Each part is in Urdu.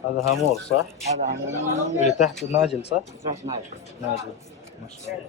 هذا هامور صح؟ هذا عمود اللي تحت ناجل صح؟ تحت ناجل. ناجل ما شاء الله।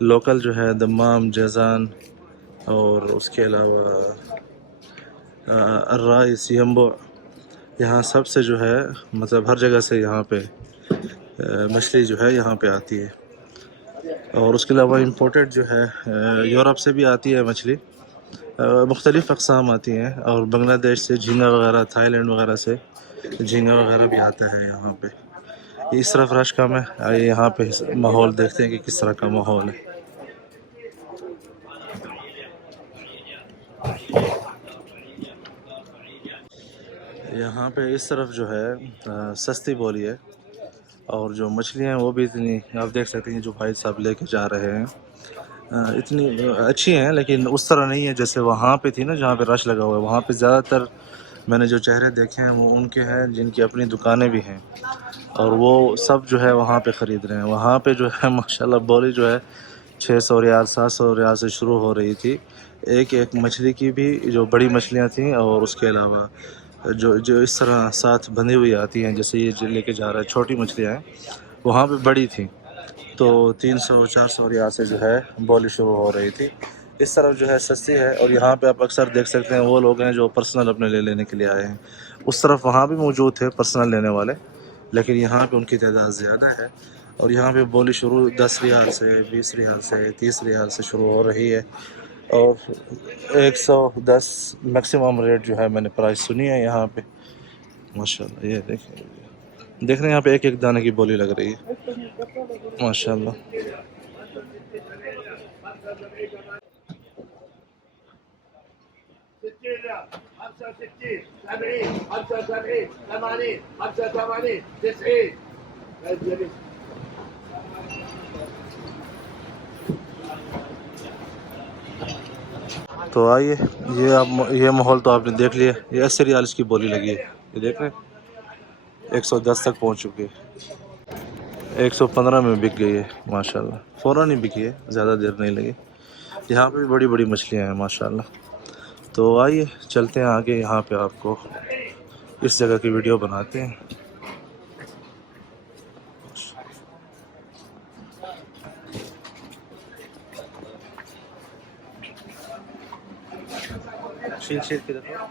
لوکل جو ہے دمام، جیزان، اور اس کے علاوہ الرائس، یمبو، یہاں سب سے جو ہے مطلب ہر جگہ سے یہاں پہ مچھلی جو ہے یہاں پہ آتی ہے. اور اس کے علاوہ امپورٹڈ جو ہے یورپ سے بھی آتی ہے مچھلی، مختلف اقسام آتی ہیں، اور بنگلہ دیش سے جھینگا وغیرہ، تھائی لینڈ وغیرہ سے جھینگا وغیرہ بھی آتا ہے یہاں پہ. اس طرف رش کم ہے. آئیے یہاں پہ ماحول دیکھتے ہیں کہ کس طرح کا ماحول ہے. یہاں پہ اس طرف جو ہے سستی بولی ہے، اور جو مچھلیاں ہیں وہ بھی اتنی، آپ دیکھ سکتے ہیں جو بھائی صاحب لے کے جا رہے ہیں، اتنی اچھی ہیں، لیکن اس طرح نہیں ہے جیسے وہاں پہ تھی نا جہاں پہ رش لگا ہوا ہے. وہاں پہ زیادہ تر میں نے جو چہرے دیکھے ہیں وہ ان کے ہیں جن کی اپنی دکانیں بھی ہیں، اور وہ سب جو ہے وہاں پہ خرید رہے ہیں. وہاں پہ جو ہے ماشاءاللہ بولی جو ہے 600 ریال 700 ریال سے شروع ہو رہی تھی ایک ایک مچھلی کی بھی، جو بڑی مچھلیاں تھیں، اور اس کے علاوہ جو اس طرح ساتھ بندھی ہوئی آتی ہیں، جیسے یہ جو لے کے جا رہا ہے چھوٹی مچھلیاں ہیں، وہاں پہ بڑی تھیں تو 300 400 ریال سے جو ہے بولی شروع ہو رہی تھی. اس طرف جو ہے سستی ہے. اور یہاں پہ آپ اکثر دیکھ سکتے ہیں وہ لوگ ہیں جو پرسنل اپنے لینے کے لیے آئے ہیں. اس طرف وہاں بھی موجود تھے پرسنل لینے والے، لیکن یہاں پہ ان کی تعداد زیادہ ہے. اور یہاں پہ بولی شروع 10 ریال سے، 20 ریال سے، 30 ریال سے شروع ہو رہی ہے. اور 110 میکسیمم ریٹ جو ہے میں نے پرائس سنی ہے یہاں پہ. ماشاءاللہ یہ دیکھ رہے ہیں یہاں پہ ایک ایک دانے کی بولی لگ رہی ہے ماشاءاللہ. تو آئیے، یہ ماحول تو آپ نے دیکھ لیا. یہ 80 ریال اس کی بولی لگی ہے، یہ دیکھ رہے ہیں 110 تک پہنچ چکی ہے. 115 میں بک گئی ہے ماشاءاللہ. فوراً ہی بکی ہے، زیادہ دیر نہیں لگی. یہاں پہ بھی بڑی بڑی مچھلیاں ہیں ماشاءاللہ. تو آئیے چلتے ہیں آگے، یہاں پہ آپ کو اس جگہ کی ویڈیو بناتے ہیں. شیل کی دفعہ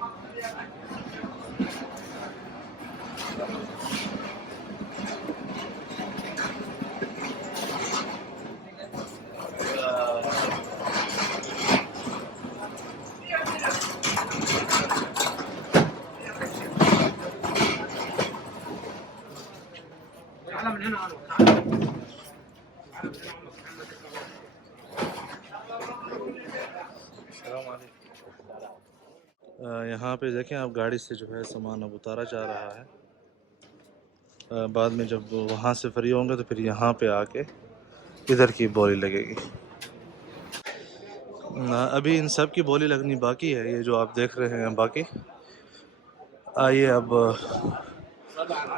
یہاں پہ دیکھیں آپ، گاڑی سے جو ہے سامان اب اتارا جا رہا ہے. بعد میں جب وہاں سے فری ہوں گے تو پھر یہاں پہ آ کے ادھر کی بولی لگے گی. ابھی ان سب کی بولی لگنی باقی ہے، یہ جو آپ دیکھ رہے ہیں باقی. آئیے اب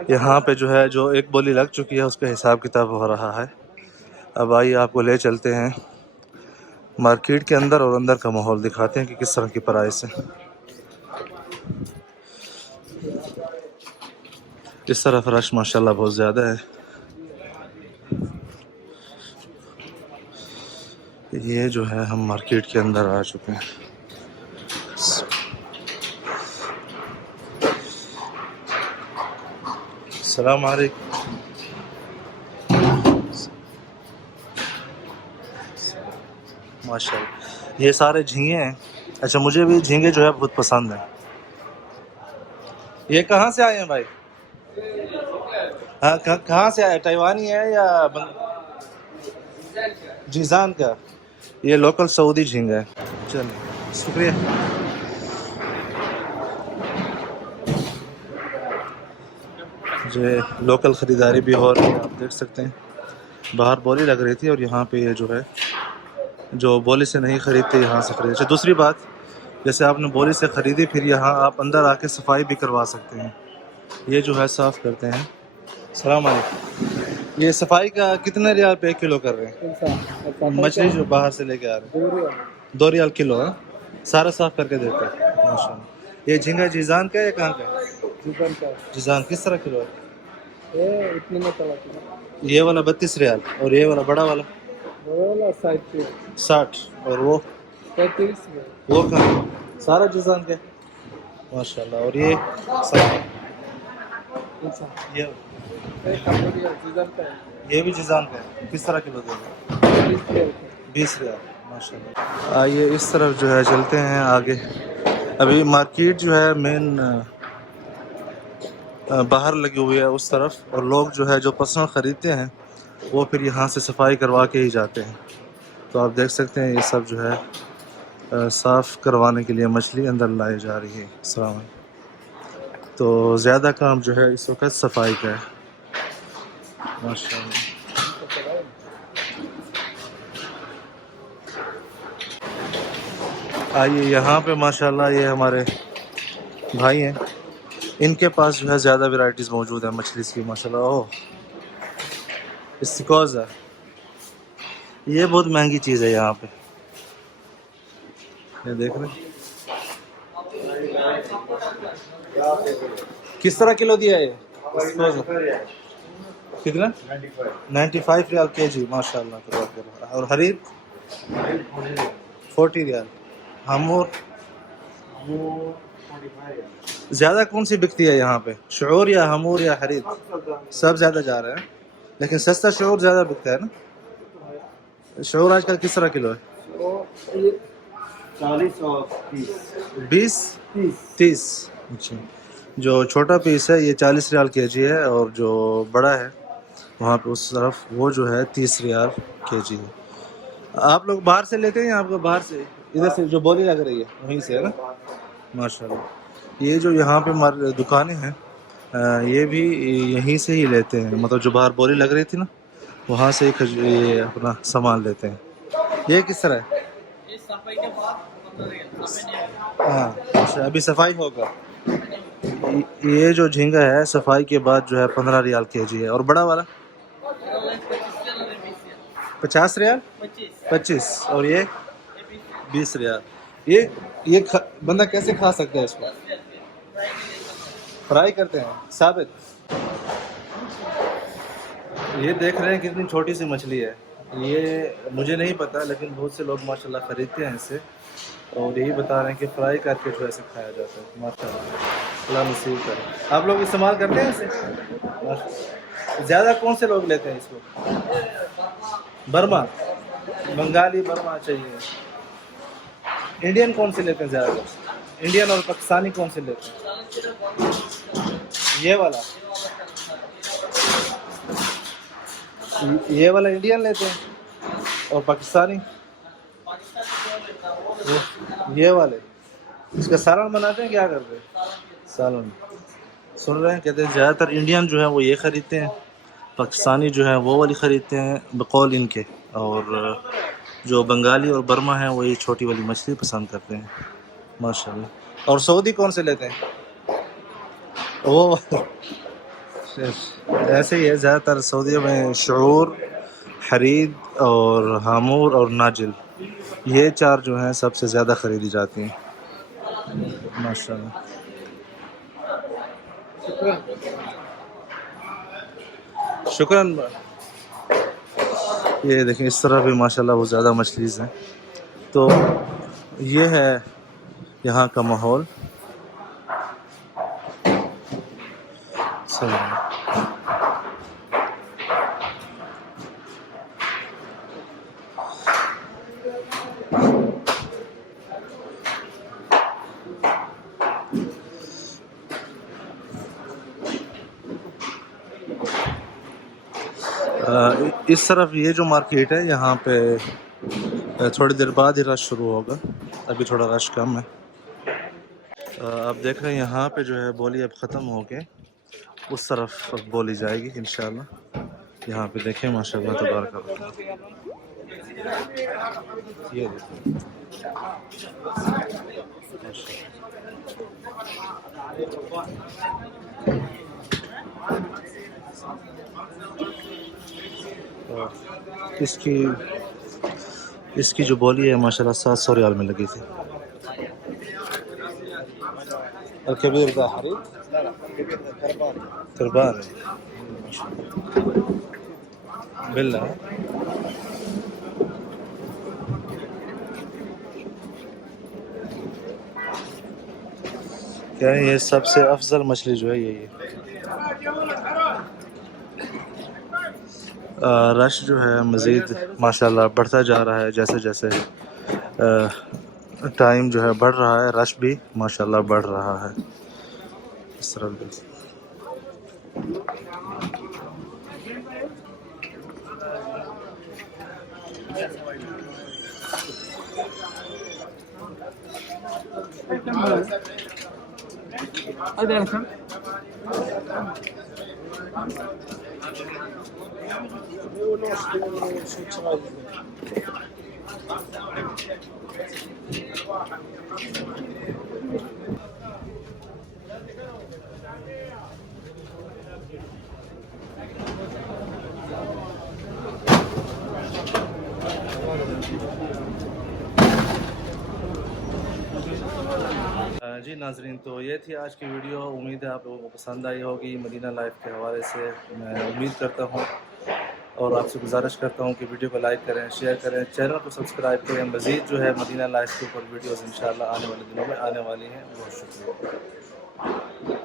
یہاں پہ جو ہے جو ایک بولی لگ چکی ہے اس کا حساب کتاب ہو رہا ہے. اب آئیے آپ کو لے چلتے ہیں مارکیٹ کے اندر، اور اندر کا ماحول دکھاتے ہیں کہ کس طرح کی پرائس ہے. اس طرف رش ماشاءاللہ بہت زیادہ ہے. یہ جو ہے ہم مارکیٹ کے اندر آ چکے ہیں. السلام علیکم. ماشاءاللہ یہ سارے جھینگے ہیں. اچھا، مجھے بھی جھینگے جو ہے بہت پسند ہیں. یہ کہاں سے آئے ہیں بھائی؟ ہاں کہاں سے آئے؟ تائیوانی ہے یا جیزان کا؟ یہ لوکل سعودی جھینگا ہے. چلیں شکریہ. جو لوکل خریداری بھی ہو رہی ہے، آپ دیکھ سکتے ہیں. باہر بولی لگ رہی تھی اور یہاں پہ یہ جو ہے جو بولی سے نہیں خریدتے یہاں سے خریدتے. اچھا دوسری بات، جیسے آپ نے بولی سے خریدی پھر یہاں آپ اندر آ کے صفائی بھی کروا سکتے ہیں. یہ جو ہے صاف کرتے ہیں. السلام علیکم. یہ صفائی کا کتنے ریال پہ 1 کلو کر رہے ہیں؟ مچھلی جو باہر سے لے کے آ رہے ہیں 2 ریال کلو ہے. سارا صاف کر کے دیتے ہیں ماشاء اللہ. یہ جھینگا جیزان کا ہے یا کہاں کا ہے؟ جیزان کس طرح کلو ہے؟ یہ والا 32 ریال، اور یہ والا بڑا والا والا 60 60 اور وہ 35 میں وہ کہاں سارا جزان کے ماشاء اللہ. اور یہ سارا انسان یہ کمبودیا جزان کا ہے یہ بھی جزان کا ہے. کس طرح کلو دیں گے؟ 20 ریال کا 20 ریال ماشاء اللہ. آئیے اس طرف جو ہے چلتے ہیں آگے. ابھی مارکیٹ جو ہے مین باہر لگی ہوئی ہے اس طرف, اور لوگ جو ہے جو پرسنل خریدتے ہیں وہ پھر یہاں سے صفائی کروا کے ہی جاتے ہیں. تو آپ دیکھ سکتے ہیں یہ سب جو ہے صاف کروانے کے لیے مچھلی اندر لائی جا رہی ہے. السلام علیکم. تو زیادہ کام جو ہے اس وقت صفائی کا ہے ماشاء اللہ. آئیے یہاں پہ ماشاء اللہ یہ ہمارے بھائی ہیں, ان کے پاس جو ہے زیادہ ورائٹیز موجود ہیں مچھلی کی ماشاء اللہ. اوہ استقوز ہے, یہ بہت مہنگی چیز ہے یہاں پہ. یہ دیکھ رہے ہیں کس طرح کلو دیا ہے یہ کتنا 95 ریال کے جی ماشاء اللہ. اور حریر 40 ریال. ہمور زیادہ کون سی بکتی ہے یہاں پہ, شعور یا ہمور یا حریر؟ سب زیادہ جا رہے ہیں, لیکن سستا شعور زیادہ بکتا ہے نا. شعور آج کل کس طرح کلو ہے؟ 20 30. اچھا, جو چھوٹا پیس ہے یہ 40 ریال کے جی ہے, اور جو بڑا ہے وہاں پہ اس طرف وہ جو ہے 30 ریال کے جی ہے. آپ لوگ باہر سے لیتے ہیں یا آپ کو باہر سے ادھر سے جو بولی لگ رہی ہے وہیں سے ہے نا ماشاء اللہ. یہ جو یہاں پہ دکانیں ہیں یہ بھی یہیں سے ہی لیتے ہیں, مطلب جو باہر بولی لگ رہی تھی نا وہاں سے یہ اپنا سامان لیتے ہیں. یہ کس طرح ہے؟ ہاں اچھا, ابھی صفائی ہوگا. یہ جو جھینگا ہے صفائی کے بعد جو ہے 15 ریال کے جی ہے. اور بڑا والا 50 ریال 25. اور یہ 20 ریال. یہ بندہ کیسے کھا سکتا ہے اس کو؟ فرائی کرتے ہیں ثابت. یہ دیکھ رہے ہیں کتنی چھوٹی سی مچھلی ہے. یہ مجھے نہیں پتا, لیکن بہت سے لوگ ماشاءاللہ خریدتے ہیں اسے, اور یہی بتا رہے ہیں کہ فرائی کر کے جو ایسے کھایا جاتا ہے ماشاءاللہ. اللہ نصیب کرے. آپ لوگ استعمال کرتے ہیں اسے؟ زیادہ کون سے لوگ لیتے ہیں اس کو؟ برما, بنگالی برما چاہیے. انڈین کون سے لیتے ہیں زیادہ؟ انڈین اور پاکستانی کون سے لیتے ہیں؟ یہ والا انڈین لیتے ہیں, اور پاکستانی یہ والے. اس کا سالن بناتے ہیں, کیا کرتے ہیں سالن؟ سن رہے ہیں کہتے ہیں زیادہ تر انڈین جو ہے وہ یہ خریدتے ہیں, پاکستانی جو ہے وہ والی خریدتے ہیں بقول ان کے, اور جو بنگالی اور برما ہیں وہ یہ چھوٹی والی مچھلی پسند کرتے ہیں ماشاءاللہ. اور سعودی کون سے لیتے ہیں؟ وہ ایسے ہی ہے, زیادہ تر سعودیہ میں شعور, حرید اور ہامور اور ناجل, یہ 4 جو ہیں سب سے زیادہ خریدی جاتی ہیں ماشاءاللہ. شکراً. یہ دیکھیں اس طرح بھی ماشاءاللہ وہ زیادہ مچھلیز ہیں. تو یہ ہے یہاں کا ماحول. اس طرف یہ جو مارکیٹ ہے یہاں پہ تھوڑی دیر بعد ہی رش شروع ہوگا, ابھی تھوڑا رش کم ہے. آپ دیکھ رہے ہیں یہاں پہ جو ہے بولی اب ختم ہو کے اس طرف بولی جائے گی انشاءاللہ. یہاں پہ دیکھیں ماشاءاللہ تبارک اللہ. یہ دیکھیں اس کی جو بولی ہے ماشاءاللہ 700 ریال میں لگی تھی. الكبير ذا حريق تربان بالله. یعنی یہ سب سے افضل مچھلی جو ہے یہی ہے. رش جو ہے مزید ماشاءاللہ بڑھتا جا رہا ہے جیسے جیسے ٹائم جو ہے بڑھ رہا ہے، رش بھی ماشاءاللہ بڑھ رہا ہے. اس طرح بھی هذا كم؟ جی ناظرین، تو یہ تھی آج کی ویڈیو. امید ہے آپ لوگوں کو پسند آئی ہوگی مدینہ لائف کے حوالے سے. میں امید کرتا ہوں اور آپ سے گزارش کرتا ہوں کہ ویڈیو کو لائک کریں، شیئر کریں، چینل کو سبسکرائب کریں. مزید جو ہے مدینہ لائف کے اوپر ویڈیوز انشاءاللہ آنے والے دنوں میں آنے والی ہیں. بہت شکریہ.